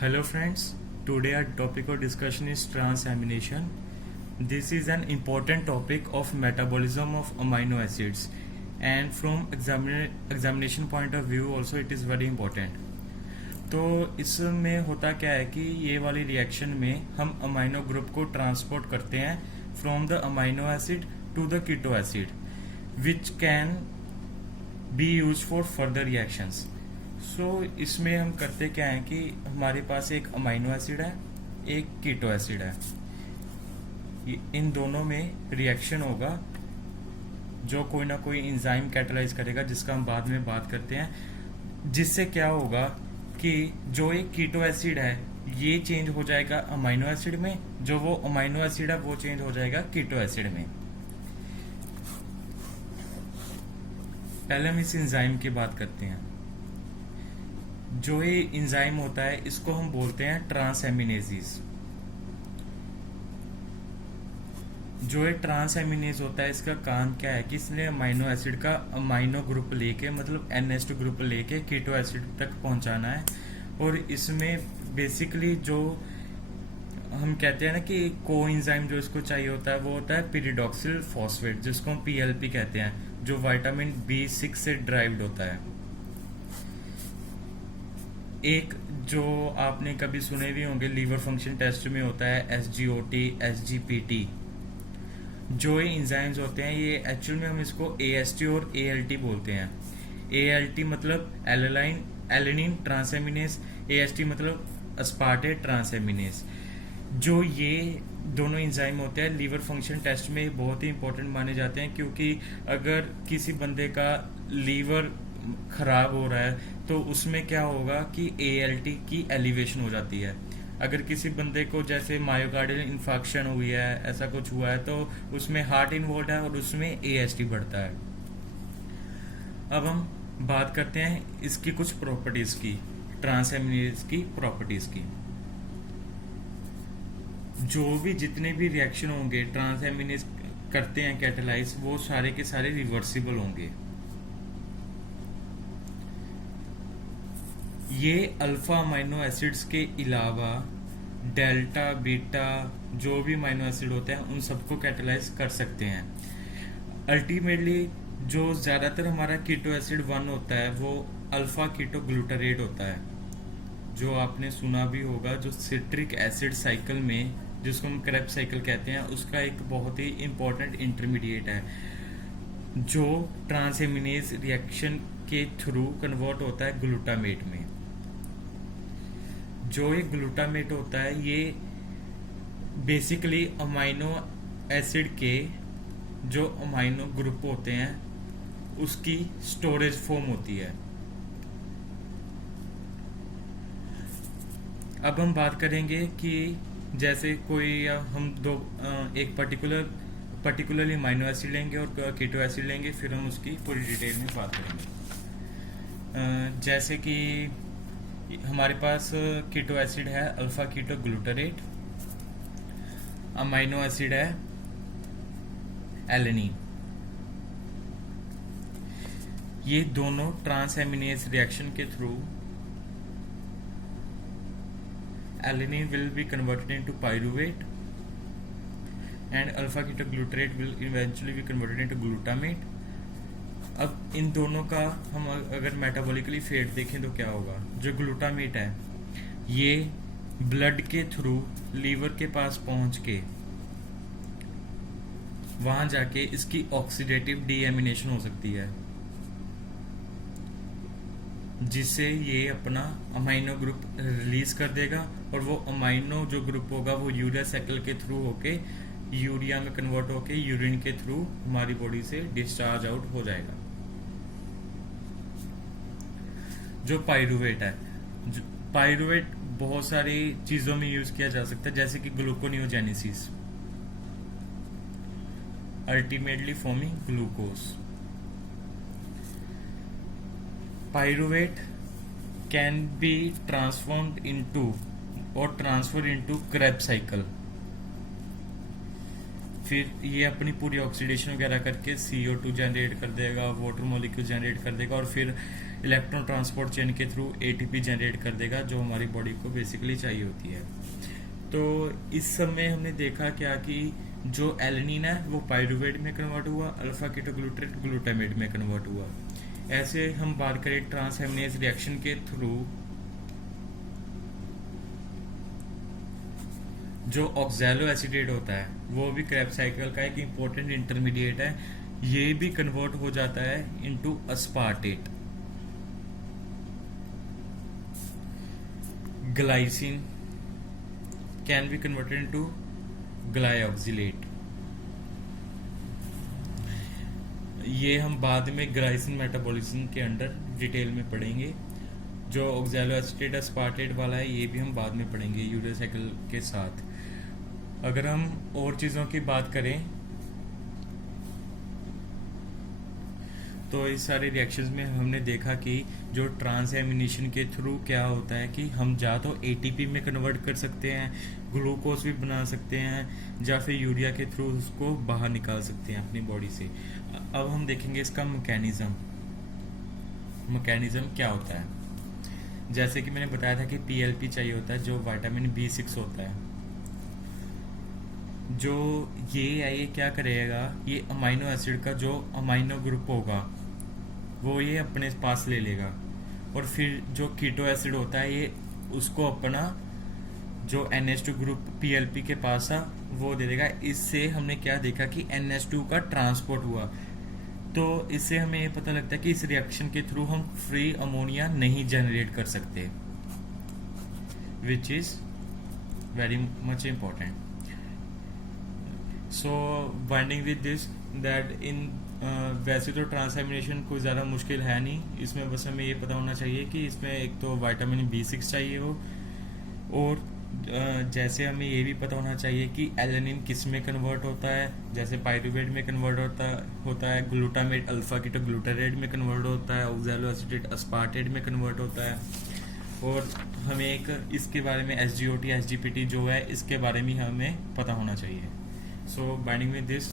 Hello friends, today our topic of discussion is transamination. This is an important topic of metabolism of amino acids and from examination point of view also it is very important. तो इसमें होता क्या है कि ये वाली reaction में हम अमाइनो ग्रुप को ट्रांसपोर्ट करते हैं from the amino acid to the keto acid which can be use for further reactions. So इसमें हम करते क्या है कि हमारे पास एक अमाइनो एसिड है, एक कीटो एसिड है. इन दोनों में रिएक्शन होगा जो कोई ना कोई एंजाइम कैटालाइज करेगा जिसका हम बाद में बात करते हैं. जिससे क्या होगा कि जो एक कीटो एसिड है ये चेंज हो जाएगा अमाइनो एसिड में, जो वो अमाइनो एसिड है वो चेंज हो जाएगा कीटो एसिड में. पहले हम इस एंजाइम की बात करते हैं. जो ये एंजाइम होता है इसको हम बोलते हैं ट्रांसएमिनेजेस. जो ये ट्रांसएमिनेज होता है इसका काम क्या है कि इसने अमाइनो एसिड का अमाइनो ग्रुप लेके मतलब NH2 ग्रुप लेके कीटो एसिड तक पहुंचाना है. और इसमें बेसिकली जो हम कहते हैं ना कि कोएंजाइम जो इसको चाहिए होता है वो होता है pyridoxal फॉस्फेट, जिसको हम PLP कहते हैं, जो विटामिन B6 से ड्राइव्ड होता है. एक जो आपने कभी सुने भी होंगे लीवर फंक्शन टेस्ट में होता है SGOT, SGPT. जो ये एंजाइम्स होते हैं ये एक्चुअल में हम इसको AST और ALT बोलते हैं. ALT मतलब एलेनिन ट्रांसएमिनेस, AST मतलब अस्पार्टेट ट्रांसएमिनेस. जो ये दोनों एंजाइम होते हैं लीवर फंक्शन टेस्ट में बहुत ही इंपॉर्टेंट माने जाते हैं, क्योंकि अगर किसी बंदे का लीवर खराब हो रहा है तो उसमें क्या होगा कि ALT की एलिवेशन हो जाती है. अगर किसी बंदे को जैसे मायोकार्डियल इन्फेक्शन हुई है, ऐसा कुछ हुआ है, तो उसमें हार्ट इन्वॉल्व है और उसमें AST बढ़ता है. अब हम बात करते हैं इसकी कुछ प्रॉपर्टीज की, ट्रांसएमिनेज की प्रॉपर्टीज की. जो भी जितने भी रिएक्शन होंगे ट्रांसएमिनेज करते हैं कैटालाइज, वो सारे के सारे रिवर्सिबल होंगे. ये अल्फा अमाइनो एसिड्स के अलावा डेल्टा बीटा जो भी अमाइनो एसिड होते हैं उन सबको कैटालाइज कर सकते हैं. अल्टीमेटली जो ज़्यादातर हमारा कीटो एसिड 1 होता है वो अल्फा कीटो ग्लूटारेट होता है, जो आपने सुना भी होगा, जो सिट्रिक एसिड साइकिल में जिसको हम क्रेब्स साइकिल कहते हैं उसका एक बहुत ही इम्पोर्टेंट इंटरमीडिएट है, जो ट्रांसएमिनेज रिएक्शन के थ्रू कन्वर्ट होता है ग्लूटामेट में. जो ये ग्लूटामेट होता है ये बेसिकली अमाइनो एसिड के जो अमाइनो ग्रुप होते हैं उसकी स्टोरेज फॉर्म होती है. अब हम बात करेंगे कि जैसे कोई हम एक पर्टिकुलरली अमाइनो एसिड लेंगे और कीटो एसिड लेंगे, फिर हम उसकी पूरी डिटेल में बात करेंगे. जैसे कि हमारे पास कीटो एसिड है alpha keto glutarate, amino acid है एलेनिन. ये दोनों ट्रांसएमिनेज रिएक्शन के through alanine will be converted into pyruvate and alpha ketoglutarate will eventually be converted into glutamate. अब इन दोनों का हम अगर मेटाबॉलिकली फेट देखें तो क्या होगा. जो ग्लूटामेट है ये ब्लड के थ्रू लीवर के पास पहुंच के वहां जाके इसकी ऑक्सीडेटिव डीएमिनेशन हो सकती है, जिससे ये अपना अमाइनो ग्रुप रिलीज कर देगा और वो अमाइनो जो ग्रुप होगा वो यूरिया साइकिल के थ्रू होके यूरिया में कन्वर्ट होके यूरिन के थ्रू हमारी बॉडी से डिस्चार्ज आउट हो जाएगा. जो पाइरुवेट है, पाइरुवेट बहुत सारी चीजों में यूज किया जा सकता है, जैसे कि gluconeogenesis, ultimately forming glucose. Pyruvate can be transformed into or transferred into Krebs cycle. फिर ये अपनी पूरी ऑक्सीडेशन वगैरह करके CO2 जनरेट कर देगा, वाटर मॉलिक्यूल जनरेट कर देगा और फिर इलेक्ट्रॉन ट्रांसपोर्ट चेन के थ्रू एटीपी जनरेट कर देगा, जो हमारी बॉडी को बेसिकली चाहिए होती है। तो इस समय हमने देखा क्या कि जो एलेनिन है वो पाइरुवेट में कन्वर्ट हुआ, अल्फा कीटोग्लूटरेट ग्लूटामेट में कन्वर्ट हुआ। ऐसे हम बात करें ट्रांसएमिनेज रिएक्शन के थ्रू जो ऑक्सैलो एसिटेट होता है वो भी क्रेब्स साइकिल का एक इम्पोर्टेंट इंटरमीडिएट है, ये भी कन्वर्ट हो जाता है into अस्पार्टेट। Glycine can be converted into glyoxylate. ये हम बाद में ग्लाइसिन मेटाबॉलिज्म के अंडर डिटेल में पढ़ेंगे। जो ऑक्सैलो एसिटेट अस्पार्टेट वाला है ये भी हम बाद में पढ़ेंगे यूरिया साइकिल के साथ। अगर हम और चीज़ों की बात करें तो इस सारे रिएक्शंस में हमने देखा कि जो ट्रांसएमिनेशन के थ्रू क्या होता है कि हम या तो एटीपी में कन्वर्ट कर सकते हैं, ग्लूकोज भी बना सकते हैं, या फिर यूरिया के थ्रू उसको बाहर निकाल सकते हैं अपनी बॉडी से। अब हम देखेंगे इसका मैकेनिज्म क्या होता है। जैसे कि मैंने बताया था कि पीएलपी चाहिए होता है, जो विटामिन B6 होता है। जो ये है ये क्या करेगा, ये अमाइनो एसिड का जो अमाइनो ग्रुप होगा वो ये अपने पास ले लेगा, और फिर जो कीटो एसिड होता है ये उसको अपना जो NH2 ग्रुप पीएलपी के पास था वो दे देगा। इससे हमने क्या देखा कि NH2 का ट्रांसपोर्ट हुआ। तो इससे हमें ये पता लगता है कि इस रिएक्शन के थ्रू हम फ्री अमोनिया नहीं जनरेट कर सकते, which is very much important. So binding with this that in वैसे तो ट्रांसएमिनेशन कोई ज़्यादा मुश्किल है नहीं, इसमें बस हमें ये पता होना चाहिए कि इसमें एक तो विटामिन B6 चाहिए हो, और जैसे हमें ये भी पता होना चाहिए कि एलेनिन किस में कन्वर्ट होता है। जैसे पाइरुवेट में कन्वर्ट होता है, ग्लूटामेट अल्फा कीटोग्लूटारेट में कन्वर्ट होता है, ऑक्सैलो एसिटेट अस्पार्टेट में कन्वर्ट होता है। और हमें एक इसके बारे में SGOT SGPT जो है इसके बारे में हमें पता होना चाहिए। सो बाइंडिंग विद दिस